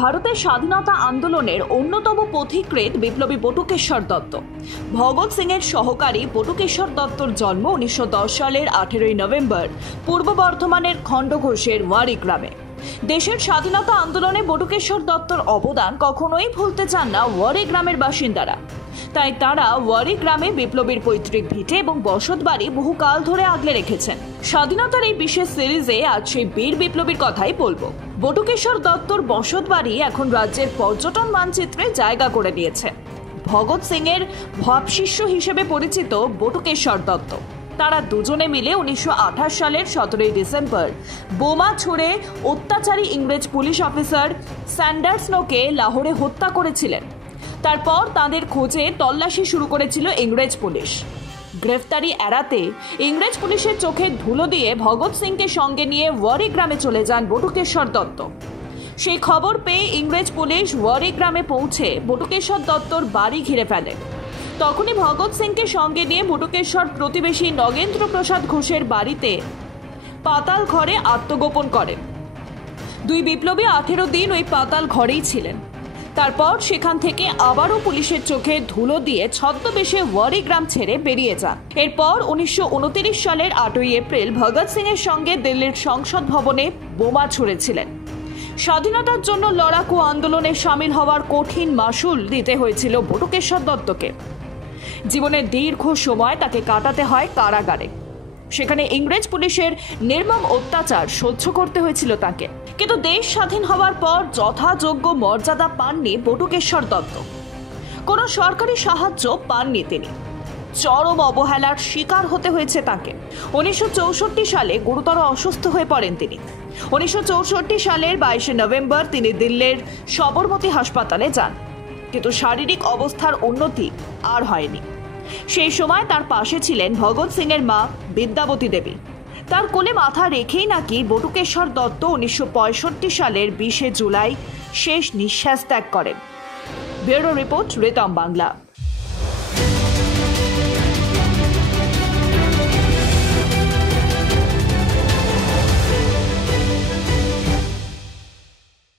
ভারতের স্বাধীনতা আন্দোলনের অন্যতম পথিকৃৎ বিপ্লবী বটুকেশ্বর দত্ত। ভগৎ সিং এর সহকারী বটুকেশ্বর দত্তর জন্ম 1910 সালের 18 নভেম্বর পূর্ব বর্ধমানের খণ্ডঘোষের ওয়ারি গ্রামে। দেশের স্বাধীনতা আন্দোলনে বটুকেশ্বর দত্তর অবদান কখনোই ভুলতে চান না ওয়ারি গ্রামের বাসিন্দারা। তাই তারা ওয়ারি গ্রামে বিপ্লবীর পৈতৃক ভিটে এবং বসতবাড়ি বহুকাল ধরে আগলে রেখেছেন। স্বাধীনতার এই বিশেষ সিরিজে আজ সেই বীর বিপ্লবীর কথাই বলবো। বটুকেশ্বর দত্তর বসতবাড়ি এখন রাজ্যের পর্যটন মানচিত্রে জায়গা করে নিয়েছে। ভগৎ সিং এর ভাবশিষ্য হিসেবে পরিচিত বটুকেশ্বর দত্ত। তারা দুজনে মিলে 1928 সালের 17 ডিসেম্বর বোমা ছুড়ে অত্যাচারী ইংরেজ পুলিশ অফিসার স্যান্ডার্সনোকে লাহোরে হত্যা করেছিলেন। তারপর তাদের খোঁজে তল্লাশি শুরু করেছিল ইংরেজ পুলিশ। গ্রেফতারি এড়াতে ইংরেজ পুলিশের চোখে ধুলো দিয়ে ভগৎ সিংকে সঙ্গে নিয়ে ওয়ারি গ্রামে চলে যান বটুকেশ্বর দত্ত। সেই খবর পেয়ে ইংরেজ পুলিশ ওয়ারি গ্রামে পৌঁছে বটুকেশ্বর দত্তর বাড়ি ঘিরে ফেলে। তখনই ভগৎ সিংকে সঙ্গে নিয়ে বটুকেশ্বর প্রতিবেশী নগেন্দ্র প্রসাদ ঘোষের বাড়িতে পাতাল ঘরে আত্মগোপন করেন। দুই বিপ্লবী 18 দিন ওই পাতাল ঘরেই ছিলেন। তারপর সেখান থেকে আবারও পুলিশের চোখে ধুলো দিয়ে ছদ্মবেশে ওয়ারি গ্রাম ছেড়ে বেরিয়ে যান। এরপর 1929 সালের 8 এপ্রিল ভগৎ সিং এর সঙ্গে দিল্লির সংসদ ভবনে বোমা ছুড়েছিলেন। স্বাধীনতার জন্য লড়াকু আন্দোলনে সামিল হওয়ার কঠিন মাসুল দিতে হয়েছিল বটুকেশ্বর দত্তকে। জীবনের দীর্ঘ সময় তাকে কাটাতে হয় কারাগারে। সেখানে ইংরেজ পুলিশের নির্মম অত্যাচার সহ্য করতে হয়েছিল তাকে। কিন্তু দেশ স্বাধীন হওয়ার পর যথাযোগ্য মর্যাদা পাননি বটুকেশ্বর দত্ত। কোনো সরকারি সাহায্য পাননি তিনি। চরম অবহেলার শিকার হতে হয়েছে তাকে। 1964 সালে গুরুতর অসুস্থ হয়ে পড়েন তিনি। 1964 সালের 22 নভেম্বর তিনি দিল্লির সবরমতী হাসপাতালে যান। কিন্তু শারীরিক অবস্থার উন্নতি আর হয়নি। সেই সময় তার পাশে ছিলেন ভগৎ সিং এর মা বিদ্যাবতী দেবী। তার কোলে মাথা রেখেই নাকি বটুকেশ্বর দত্ত 1965 সালের 20 জুলাই শেষ নিঃশ্বাস ত্যাগ করেন। Bureau report Ritam Bangla.